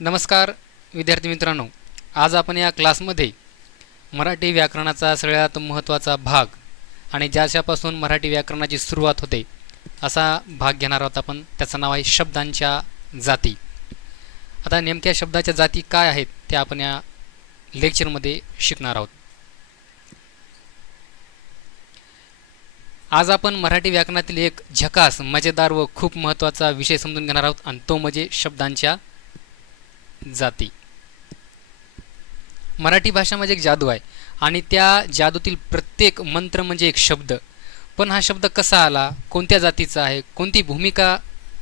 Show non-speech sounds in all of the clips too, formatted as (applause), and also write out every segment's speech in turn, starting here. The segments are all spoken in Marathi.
नमस्कार विद्यार्थी मित्रांनो. आज आपण या क्लासमध्ये मराठी व्याकरणाचा सगळ्यात महत्त्वाचा भाग आणि ज्याच्यापासून मराठी व्याकरणाची सुरुवात होते असा भाग घेणार आहोत आपण. त्याचं नाव आहे शब्दांच्या जाती. आता नेमक्या शब्दाच्या जाती काय आहेत त्या आपण या लेक्चरमध्ये शिकणार आहोत. आज आपण मराठी व्याकरणातील एक झकास मजेदार व खूप महत्त्वाचा विषय समजून घेणार आहोत आणि तो म्हणजे शब्दांच्या जाती. मराठी भाषा म्हणजे एक जादू आहे. आणि त्या जादूतील प्रत्येक मंत्र म्हणजे एक शब्द. पण हा शब्द कसा आला? कोणत्या जातीचा आहे? कोणती भूमिका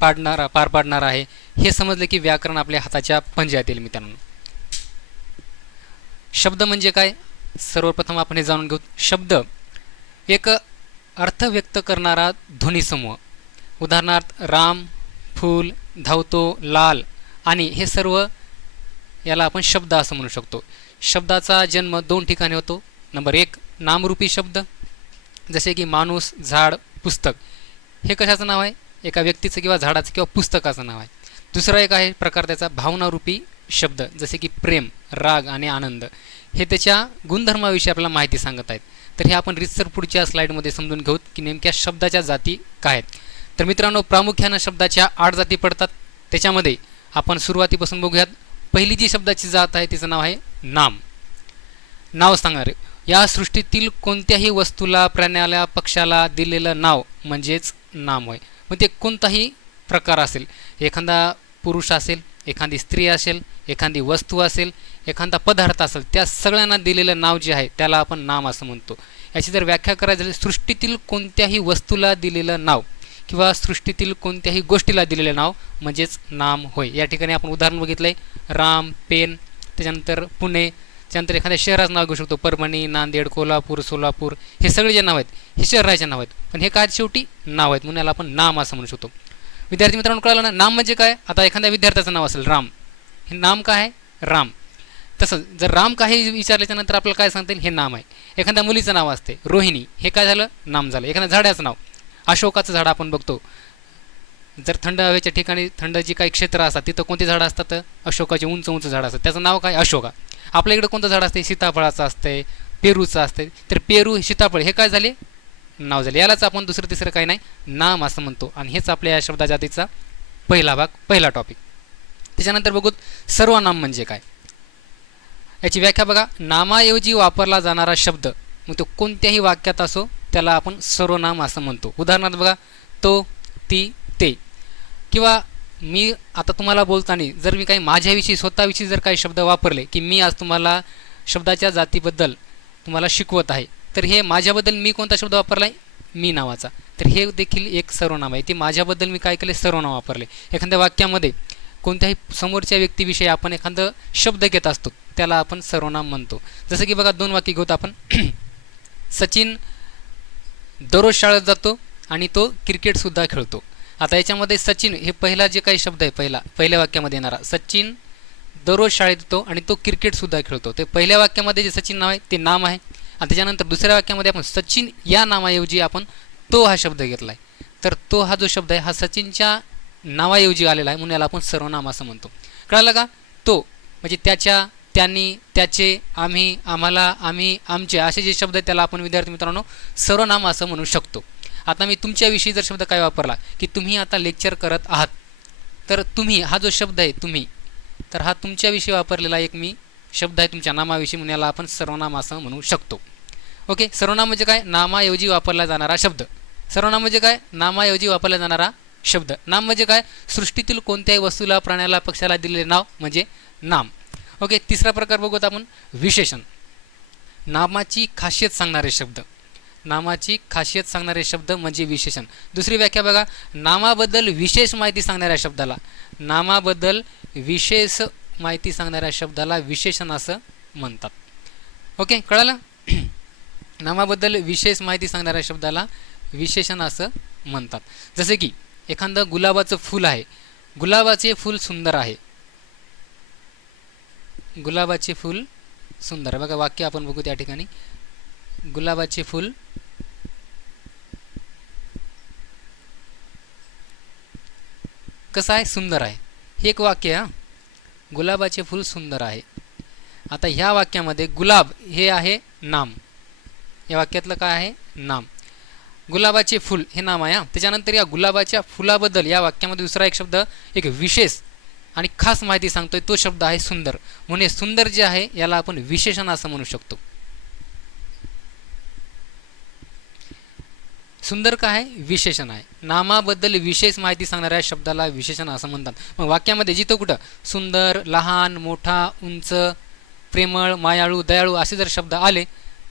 पाडणारा पार पाडणार आहे? हे समजलं की व्याकरण आपल्या हाताच्या पंजात येईल मित्रांनो. शब्द म्हणजे काय? सर्वप्रथम आपण हे जाणून घेऊ. शब्द एक अर्थ व्यक्त करणारा ध्वनीसमूह उदाहरणार्थ राम फूल धावतो लाल आणि हे सर्व याला आपण शब्द असं म्हणू शकतो. शब्दाचा जन्म दोन ठिकाणी होतो. नंबर एक नामरूपी शब्द जसे की माणूस झाड पुस्तक. हे कशाचं नाव आहे? एका व्यक्तीचं किंवा झाडाचं किंवा पुस्तकाचं नाव आहे. दुसरा एक आहे प्रकार त्याचा भावनारूपी शब्द जसे की प्रेम राग आणि आनंद. हे त्याच्या गुणधर्माविषयी आपल्याला माहिती सांगत आहेत. तर हे आपण रितसर पुढच्या स्लाईडमध्ये समजून घेऊ की नेमक्या शब्दाच्या जाती काय आहेत. तर मित्रांनो प्रामुख्यानं शब्दाच्या आठ जाती पडतात. त्याच्यामध्ये आपण सुरुवातीपासून बघूयात. पहिली जी शब्दाची जात आहे तिचं नाव आहे नाम. नाव सांगणारे या सृष्टीतील कोणत्याही वस्तूला प्राण्याला पक्षाला दिलेलं नाव म्हणजेच नाम होय. मग ते कोणताही प्रकार असेल एखादा पुरुष असेल एखादी स्त्री असेल एखादी वस्तू असेल एखादा पदार्थ असेल त्या सगळ्यांना दिलेलं नाव जे आहे त्याला आपण नाम असं म्हणतो. याची जर व्याख्या करायची झाली सृष्टीतील कोणत्याही वस्तूला दिलेलं नाव किंवा सृष्टीतील कोणत्याही गोष्टीला दिलेलं नाव म्हणजेच नाम होय. या ठिकाणी आपण उदाहरण बघितलं आहे राम पेन त्याच्यानंतर पुणे त्यानंतर एखाद्या शहराचं नाव घेऊ शकतो. परभणी नांदेड कोल्हापूर सोलापूर हे सगळे जे नाव आहेत हे शहराचे नाव आहेत. पण हे काय शेवटी नाव आहेत म्हणून याला आपण नाम असं म्हणू शकतो. विद्यार्थी मित्रांनो कळालं ना? नाम म्हणजे काय? आता एखाद्या विद्यार्थ्याचं नाव असेल राम. हे नाम काय आहे? राम. तसं जर राम काही विचारल्याच्यानंतर आपल्याला काय सांगता येईल? हे नाम आहे. एखाद्या मुलीचं नाव असते. रोहिणी. हे काय झालं? नाम झालं. एखाद्या झाडाचं नाव. अशोकाचं झाड आपण बघतो. जर थंड हवेच्या ठिकाणी थंड जी काही क्षेत्र असतात तिथं कोणती झाडं असतात? अशोकाचे उंच उंच झाडं असतात. त्याचं नाव काय? अशोका. आपल्या इकडं कोणतं झाड असते? सीताफळाचं असते पेरूचं असते. तर पेरू सीताफळ हे काय झाले? नाव झाले. यालाच आपण दुसरं तिसरं काही नाही नाम असं म्हणतो. आणि हेच आपल्या या शब्दा जातीचा पहिला भाग पहिला टॉपिक त्याच्यानंतर बघू सर्वनाम म्हणजे काय? याची व्याख्या बघा. नामाऐवजी वापरला जाणारा शब्द मग तो कोणत्याही वाक्यात असो त्याला आपण सर्वनाम असं म्हणतो. उदाहरणार्थ बघा तो ती ते. किंवा मी आता तुम्हाला बोलताना जर मी काही माझ्याविषयी स्वतःविषयी जर काही शब्द वापरले की मी आज तुम्हाला शब्दाच्या जातीबद्दल तुम्हाला शिकवत आहे तर हे माझ्याबद्दल मी कोणता शब्द वापरला आहे मी नावाचा. तर हे देखील एक सर्वनाम आहे. ते माझ्याबद्दल मी काय केले? सर्वनाम वापरले. एखाद्या वाक्यामध्ये कोणत्याही समोरच्या व्यक्तीविषयी आपण एखादं शब्द घेत असतो त्याला आपण सर्वनाम म्हणतो. जसं की बघा दोन वाक्य घेऊत आपण. (clears throat) सचिन दररोज शाळेत जातो आणि तो क्रिकेटसुद्धा खेळतो. आता याच्यामध्ये सचिन हे पहिला जे काही शब्द आहे पहिला पहिल्या वाक्यामध्ये येणारा. सचिन दररोज शाळेत येतो आणि तो क्रिकेटसुद्धा खेळतो. ते पहिल्या वाक्यामध्ये जे सचिन नाव आहे ते नाम आहे. आणि त्याच्यानंतर दुसऱ्या वाक्यामध्ये आपण सचिन या नावाऐवजी आपण तो हा शब्द घेतला आहे तर तो हा जो शब्द आहे हा सचिनच्या नावाऐवजी आलेला आहे म्हणून याला आपण सर्वनाम असं म्हणतो. कळालं का? तो म्हणजे त्याच्या त्यांनी त्याचे आम्ही आम्हाला आम्ही आमचे असे जे शब्द आहेत त्याला आपण विद्यार्थी मित्रांनो सर्वनाम असं म्हणू शकतो. आता मी तुमच्याविषयी जर शब्द काय वापरला की तुम्ही आता लेक्चर करत आहात तर तुम्ही हा जो शब्द आहे तुम्ही तर हा तुमच्याविषयी वापरलेला एक मी शब्द आहे तुमच्या नामाविषयी म्हणून याला आपण सर्वनाम असं म्हणू शकतो. ओके? सर्वनाम म्हणजे काय? नामाऐवजी वापरला जाणारा शब्द. सर्वनाम म्हणजे काय? नामाऐवजी वापरला जाणारा शब्द. नाम म्हणजे काय? सृष्टीतील कोणत्याही वस्तूला प्राण्याला पक्षाला दिलेले नाव म्हणजे नाम. ओके? तिसरा प्रकार बघूत आपण विशेषण. नामाची खासियत सांगणारे शब्द. नामाची खासियत सांगणारे शब्द म्हणजे विशेषण. दुसरी व्याख्या बघा. नामाबद्दल विशेष माहिती सांगणाऱ्या शब्दाला. नामाबद्दल विशेष माहिती सांगणाऱ्या शब्दाला विशेषण असं म्हणतात. ओके कळालं? (clears throat) नामाबद्दल विशेष माहिती सांगणाऱ्या शब्दाला विशेषण असं म्हणतात. जसे की एखादं गुलाबाचं फूल आहे. गुलाबाचे फूल सुंदर आहे. गुलाबाचे फूल सुंदर आहे. बघा वाक्य आपण बघू त्या ठिकाणी. गुलाबाचे फूल कसं आहे? सुंदर आहे. हे एक वाक्य हां. गुलाबाचे फूल सुंदर आहे. आता ह्या वाक्यामध्ये गुलाब हे आहे नाम. या वाक्यातलं काय आहे? नाम. गुलाबाचे फूल हे नाम आहे त्याच्यानंतर या गुलाबाच्या फुलाबद्दल या वाक्यामध्ये दुसरा एक शब्द एक विशेष आणि खास माहिती सांगतोय तो शब्द आहे सुंदर. म्हणून हे सुंदर जे आहे याला आपण विशेषण असं म्हणू शकतो. सुंदर काय आहे? विशेषण आहे. नामाबद्दल विशेष माहिती सांगणाऱ्या शब्दाला विशेषण असं म्हणतात. मग वाक्यामध्ये जिथं कुठं? सुंदर लहान मोठा उंच प्रेमळ मायाळू दयाळू असे जर शब्द आले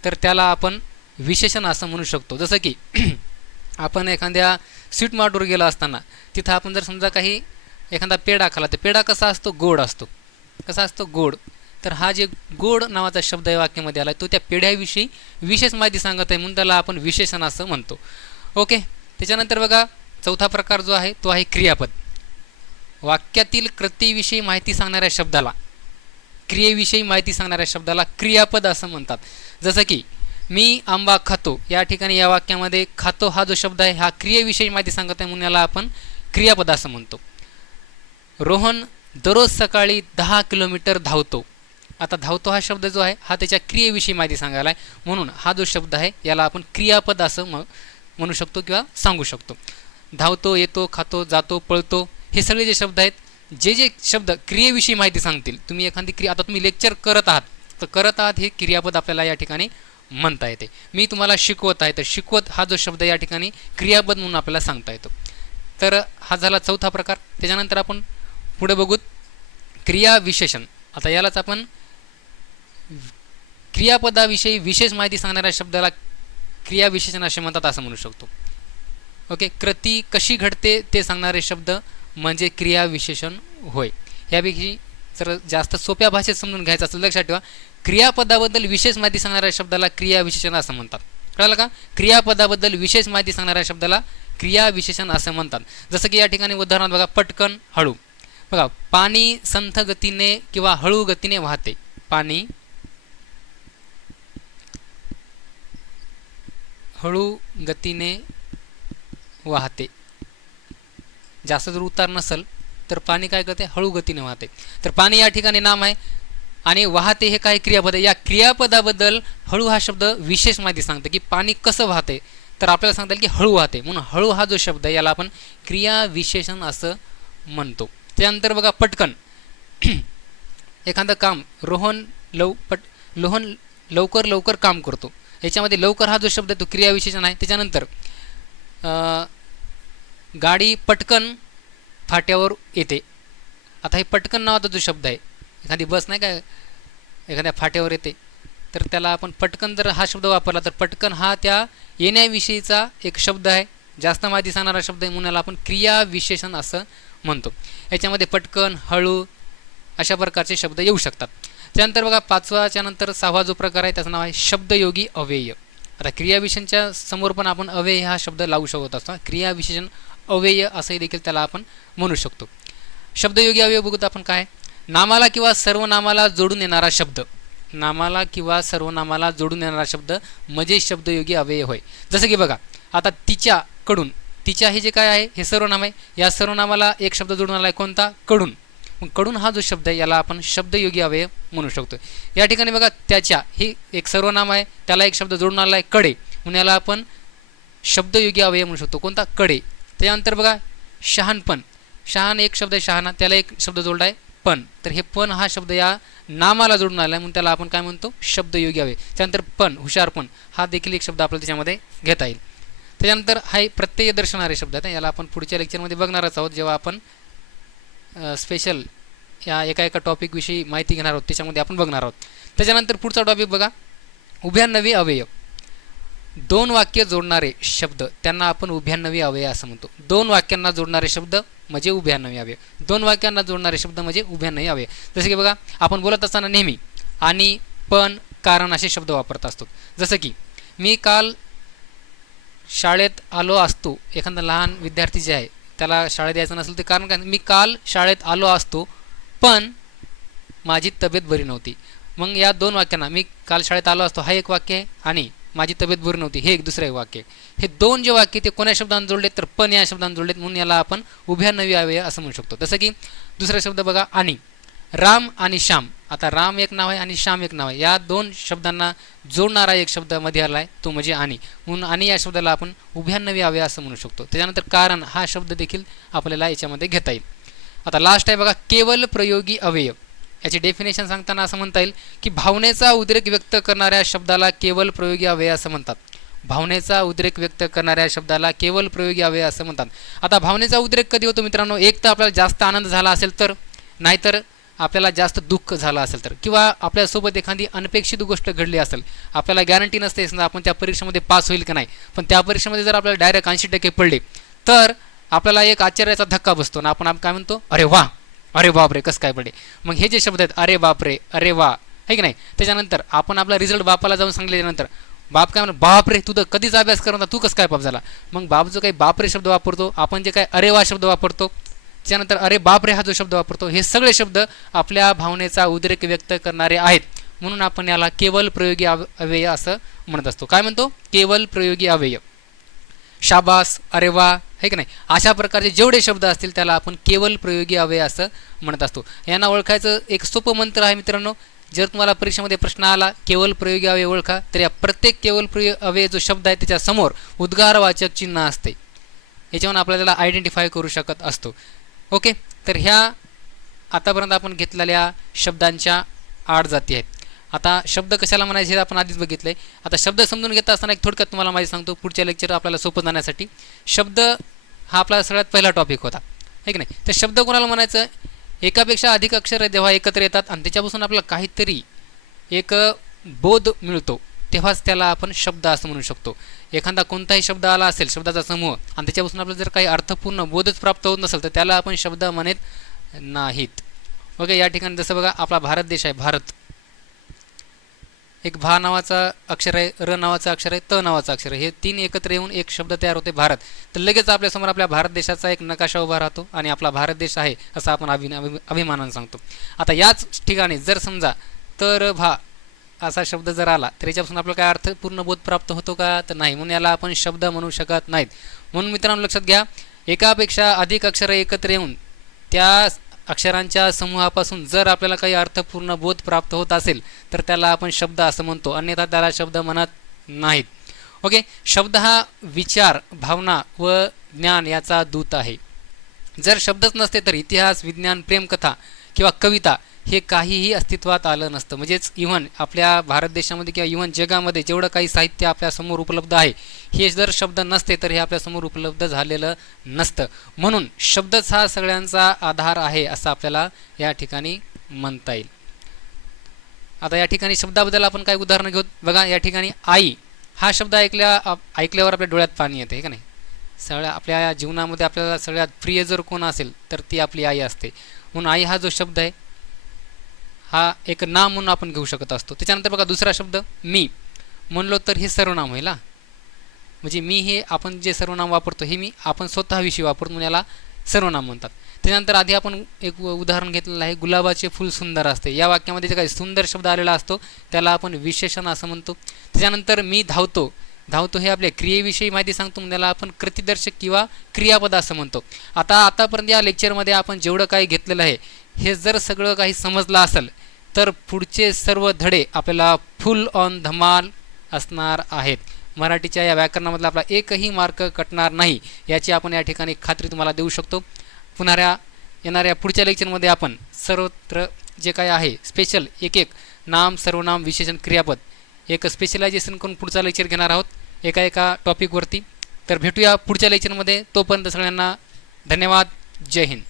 तर त्याला आपण विशेषण असं म्हणू शकतो. जसं की (clears throat) आपण एखाद्या स्वीट मार्टवर गेलो असताना तिथं आपण जर समजा काही एखादा पेढा खाला तर पेढा कसा असतो? गोड असतो. कसा असतो? गोड. तर हा जे गोड नावाचा शब्द या वाक्यामध्ये आला तो त्या पेढ्याविषयी विशेष माहिती सांगत आहे म्हणून त्याला आपण विशेषण असं म्हणतो. ओके त्याच्यानंतर बघा चौथा प्रकार जो आहे तो आहे क्रियापद. वाक्यातील कृतीविषयी माहिती सांगणाऱ्या शब्दाला क्रियेविषयी माहिती सांगणाऱ्या शब्दाला क्रियापद असं म्हणतात. जसं की मी आंबा खातो या ठिकाणी या वाक्यामध्ये खातो हा जो शब्द आहे हा क्रियेविषयी माहिती सांगत आहे म्हणून याला आपण क्रियापद असं म्हणतो. रोहन दररोज सकाळी दहा किलोमीटर धावतो. आता धावतो हा शब्द जो आहे हा त्याच्या क्रियेविषयी माहिती सांगायला आहे. म्हणून हा जो शब्द आहे याला आपण क्रियापद असं म्हणू शकतो किंवा सांगू शकतो. धावतो येतो खातो जातो पळतो हे सगळे जे शब्द आहेत जे जे शब्द क्रियेविषयी माहिती सांगतील तुम्ही एखादी क्रिया आता तुम्ही लेक्चर करत आहात तर करत आहात हे क्रियापद आपल्याला या ठिकाणी म्हणता येते. मी तुम्हाला शिकवत आहे तर शिकवत हा जो शब्द या ठिकाणी क्रियापद म्हणून आपल्याला सांगता येतो. तर हा झाला चौथा प्रकार. त्याच्यानंतर आपण पुढे बघूत क्रियाविशेषण. आता यालाच आपण क्रियापदाविषयी विशेष माहिती सांगणाऱ्या शब्दाला क्रियाविशेषण असे म्हणतात असं म्हणू शकतो. ओके कृती कशी घडते ते सांगणारे शब्द म्हणजे क्रियाविशेषण होय. यापैकी जर जास्त सोप्या भाषेत समजून घ्यायचं असेल लक्षात ठेवा. क्रियापदाबद्दल विशेष माहिती सांगणाऱ्या शब्दाला क्रियाविशेषण असं म्हणतात. कळालं का? क्रियापदाबद्दल विशेष माहिती सांगणाऱ्या शब्दाला क्रियाविशेषण असं म्हणतात. जसं की या ठिकाणी उदाहरणार्थ बघा पटकन हळू. बघा पाणी संथ गतीने किंवा हळू गतीने वाहते. पाणी हळू गतीने वाहते. जास्त जर उतार नसेल तर पाणी काय करते? हळू गतीने वाहते. तर पाणी या ठिकाणी नाम आहे. आणि वाहते हे काय क्रियापद? आहे या क्रियापदाबद्दल हळू हा शब्द विशेष माहिती सांगतं की पाणी कसं वाहते. तर आपल्याला सांगता येईल की हळू वाहते. म्हणून हळू हा जो शब्द आहे याला आपण क्रिया विशेषण असं म्हणतो. त्यानंतर बघा पटकन. (clears throat) एखादं काम रोहन लव पट लोहन लवकर लवकर काम करतो. याच्यामध्ये लवकर हा जो शब्द आहे तो क्रियाविशेषण आहे. त्याच्यानंतर गाडी पटकन फाट्यावर येते. आता हे पटकन नावाचा जो शब्द आहे एखादी बस नाही का एखाद्या फाट्यावर येते तर त्याला आपण पटकन जर हा शब्द वापरला तर पटकन हा त्या येण्याविषयीचा एक शब्द आहे. जास्त माहिती सांगणारा शब्द आहे म्हणून याला आपण क्रियाविशेषण असं म्हणतो. याच्यामध्ये पटकन हळू अशा प्रकारचे शब्द येऊ शकतात. त्यानंतर बघा पाचवाच्या नंतर सहावा जो प्रकार आहे त्याचं नाव आहे शब्दयोगी अव्यय. आता क्रियाविशेषणच्या समोर पण आपण अव्यय हा शब्द लावू शकत असतो. क्रियाविशेषण अव्यय असंही देखील त्याला आपण म्हणू शकतो. शब्दयोगी अव्यय बघूत आपण काय? नामाला किंवा सर्वनामाला जोडून येणारा शब्द. नामाला किंवा सर्वनामाला जोडून येणारा शब्द म्हणजे शब्दयोगी अव्यय होय. जसं की बघा आता तिच्याकडून तिच्या हे जे काय आहे हे सर्वनाम आहे. या सर्वनामाला एक शब्द जोडून आला आहे कोणता? कडून. मग कडून हा जो शब्द आहे याला आपण शब्दयोगी अवयव म्हणू शकतो या ठिकाणी बघा त्याच्या हे एक सर्वनाम आहे त्याला एक शब्द जोडून आला आहे कडे. म्हणून याला आपण शब्दयोगी अवयव म्हणू शकतो. कोणता? कडे. त्यानंतर बघा शहाणपण शहाण एक शब्द आहे शहाणा. त्याला एक शब्द जोडला आहे पण. तर हे पण हा शब्द या नामाला जोडून आला आहे म्हणून त्याला आपण काय म्हणतो? शब्दयोगी अवयव. त्यानंतर पण हुशारपण हा देखील एक शब्द आपल्याला त्याच्यामध्ये घेता येईल. त्याच्यानंतर हा प्रत्यय दर्शणारे शब्द आहेत याला आपण पुढच्या लेक्चरमध्ये बघणारच आहोत जेव्हा आपण स्पेशल या एका एका टॉपिकविषयी माहिती घेणार आहोत. त्याच्यामध्ये आपण बघणार आहोत. त्याच्यानंतर पुढचा टॉपिक बघा. उभ्यानवी अवयव. दोन वाक्य जोडणारे शब्द त्यांना आपण उभ्यानवी अवयव असं म्हणतो. दोन वाक्यांना जोडणारे शब्द म्हणजे उभ्यानवी अवयव. दोन वाक्यांना जोडणारे शब्द म्हणजे उभ्यानवी अवयव. जसं की बघा आपण बोलत असताना नेहमी आणि पण कारण असे शब्द वापरत असतो. जसं की मी काल शाळेत आलो असतो. एखादा लहान विद्यार्थी जे आहे त्याला शाळेत यायचं नसेल ते कारण काय? मी काल शाळेत आलो असतो पण माझी तब्येत बरी नव्हती. मग या दोन वाक्यांना मी काल शाळेत आलो असतो हा एक वाक्य आहे आणि माझी तब्येत बरी नव्हती हे एक दुसरं एक वाक्य हे दोन जे वाक्य ते कोण्या शब्दांना जोडलेत तर पण या शब्दांना जोडलेत म्हणून याला आपण उभ्या नवी आवे असं म्हणू शकतो. जसं की दुसरा शब्द बघा आणि. राम आणि श्याम. आता राम एक नाव आहे आणि श्याम एक नाव आहे. या दोन शब्दांना जोडणारा एक शब्दमध्ये आला आहे तो म्हणजे आणि. म्हणून आणि या शब्दाला आपण उभ्यान्नवी अव्यय असं म्हणू शकतो. त्याच्यानंतर कारण हा शब्द देखील आपल्याला याच्यामध्ये घेता येईल. आता लास्ट आहे बघा केवल प्रयोगी अवयव. याची डेफिनेशन सांगताना असं म्हणता येईल की भावनेचा उद्रेक व्यक्त करणाऱ्या शब्दाला केवल प्रयोगी अवयव असं म्हणतात. भावनेचा उद्रेक व्यक्त करणाऱ्या शब्दाला केवल प्रयोगी अवयव असं म्हणतात. आता भावनेचा उद्रेक कधी होतो मित्रांनो? एक तर आपल्याला जास्त आनंद झाला असेल तर नाहीतर आपल्याला जास्त दुःख झालं असेल तर. किंवा आपल्यासोबत एखादी अनपेक्षित गोष्ट घडली असेल आपल्याला गॅरंटी नसते समजा आपण त्या परीक्षेमध्ये पास होईल का नाही. पण त्या परीक्षेमध्ये जर आपल्याला डायरेक्ट ऐंशी टक्के पडले तर आपल्याला एक आश्चर्याचा धक्का बसतो ना आपण काय म्हणतो? अरे वा! अरे बापरे! कसं काय पडले? मग हे जे शब्द आहेत अरे बापरे! अरे वा! है की नाही? त्याच्यानंतर आपण आपला रिझल्ट बापाला जाऊन सांगल्यानंतर बाप काय म्हणतो? बापरे! तू तर कधीच अभ्यास करत तू कसं काय बाप झाला? मग बाप जो काही बापरे शब्द वापरतो आपण जे काय अरे वा शब्द वापरतो त्यानंतर अरे बापरे हा जो शब्द वापरतो हे सगळे शब्द आपल्या भावनेचा उद्रेक व्यक्त करणारे आहेत. म्हणून आपण याला केवल प्रयोगी अव अव्यय असं म्हणत असतो. काय म्हणतो? केवल प्रयोगी अव्यय. शाबास अरे वा हे की नाही? अशा प्रकारचे जेवढे शब्द असतील त्याला आपण केवल प्रयोगी अव्यय असं म्हणत असतो. यांना ओळखायचं एक सोपं मंत्र आहे मित्रांनो. जर तुम्हाला परीक्षेमध्ये प्रश्न आला केवल प्रयोगी अवयव ओळखा तर या प्रत्येक केवल प्रयोग अवयव जो शब्द आहे त्याच्यासमोर उद्गारवाचक चिन्ह असते. याच्यावरून आपल्याला आयडेंटिफाय करू शकत असतो. ओके? तर ह्या आतापर्यंत आपण घेतलेल्या शब्दांच्या आठ जाती आहेत. आता शब्द कशाला म्हणायचे हे आपण आधीच बघितलं आहे आता शब्द समजून घेता असताना एक थोडक्यात तुम्हाला माहिती सांगतो पुढच्या लेक्चर आपल्याला सोपं जाण्यासाठी. शब्द हा आपला सगळ्यात पहिला टॉपिक होता. आहे की नाही? तर शब्द कोणाला म्हणायचं? एकापेक्षा अधिक अक्षर जेव्हा एकत्र येतात आणि त्याच्यापासून आपल्याला काहीतरी एक बोध मिळतो. तेव्हाच त्याला आपण शब्द असं म्हणू शकतो. एखादा कोणताही शब्द आला असेल शब्दाचा समूह आणि त्याच्यापासून आपल्याला जर काही अर्थपूर्ण बोधच प्राप्त होत नसेल तर त्याला आपण शब्द म्हणत नाहीत. ओके या ठिकाणी जसं बघा आपला भारत देश आहे भारत. एक भा नावाचा अक्षर आहे र नावाचा अक्षर आहे त नावाचा अक्षर आहे. हे तीन एकत्र येऊन एक शब्द तयार होते भारत. तर लगेच आपल्यासमोर आपल्या भारत देशाचा एक नकाशा उभा राहतो आणि आपला भारत देश आहे असं आपण अभि अभिमानानं सांगतो. आता याच ठिकाणी जर समजा तर भा असा शब्द जर आला तर याच्यापासून आपला काय अर्थपूर्ण बोध प्राप्त होतो का? तर नाही. म्हणून याला आपण शब्द म्हणू शकत नाहीत. म्हणून मित्रांनो लक्षात घ्या एकापेक्षा अधिक अक्षर एकत्र येऊन त्या अक्षरांच्या समूहापासून जर आपल्याला काही अर्थपूर्ण बोध प्राप्त होत असेल तर त्याला आपण शब्द असं म्हणतो. अन्यथा त्याला शब्द म्हणत नाहीत. ओके? शब्द हा विचार भावना व ज्ञान याचा दूत आहे. जर शब्दच नसते तर इतिहास विज्ञान प्रेमकथा किंवा कविता हे काहीही अस्तित्वात आलं नसतं. म्हणजेच इव्हन आपल्या भारत देशामध्ये किंवा इव्हन जगामध्ये जेवढं काही साहित्य आपल्यासमोर उपलब्ध आहे हे जर शब्द नसते तर हे आपल्यासमोर उपलब्ध झालेलं नसतं. म्हणून शब्दच हा सगळ्यांचा आधार आहे असं आपल्याला या ठिकाणी म्हणता येईल. आता या ठिकाणी शब्दाबद्दल आपण काय उदाहरणं घेऊ. बघा या ठिकाणी आई हा शब्द ऐकल्या ऐकल्यावर आपल्या डोळ्यात पाणी येते का नाही? सगळ्या आपल्या जीवनामध्ये आपल्याला सगळ्यात प्रिय जर कोण असेल तर ती आपली आई असते. म्हणून आई हा जो शब्द आहे हा एक नाम म्हणून आपण घेऊ शकत असतो. त्याच्यानंतर बघा दुसरा शब्द मी. म्हणलो तर हे सर्वनाम होईल म्हणजे मी हे आपण जे सर्वनाम वापरतो हे मी आपण स्वतःविषयी वापरतो म्हणून याला सर्वनाम म्हणतात. त्याच्यानंतर आधी आपण एक उदाहरण घेतलेलं आहे गुलाबाचे फुल सुंदर असते. या वाक्यामध्ये जे काही सुंदर शब्द आलेला असतो त्याला आपण विशेषण असं म्हणतो. त्याच्यानंतर मी धावतो. धावतो हे आपल्या क्रियेविषयी माहिती सांगतो म्हणजे त्याला आपण कृतिदर्शक किंवा क्रियापद असं म्हणतो. आता आतापर्यंत या लेक्चरमध्ये आपण जेवढं काही घेतलेलं आहे हे जर सगळं काही समजलं असेल तर पुढचे सर्व धडे आपल्याला फुल ऑन धमाल असणार आहेत. मराठीच्या या व्याकरणामधला आपला एकही मार्क कटणार नाही याची आपण या ठिकाणी खात्री तुम्हाला देऊ शकतो. पुन्हा येणाऱ्या पुढच्या लेक्चरमध्ये आपण सर्वत्र जे काय आहे स्पेशल एक एक नाम सर्वनाम विशेषण क्रियापद एक स्पेशलायझेशन करून पुढचा लेक्चर घेणार आहोत. एका एका टॉपिकवरती तर भेटूया पुढच्या लेक्चरमध्ये तोपर्यंत सगळ्यांना धन्यवाद. जय हिंद.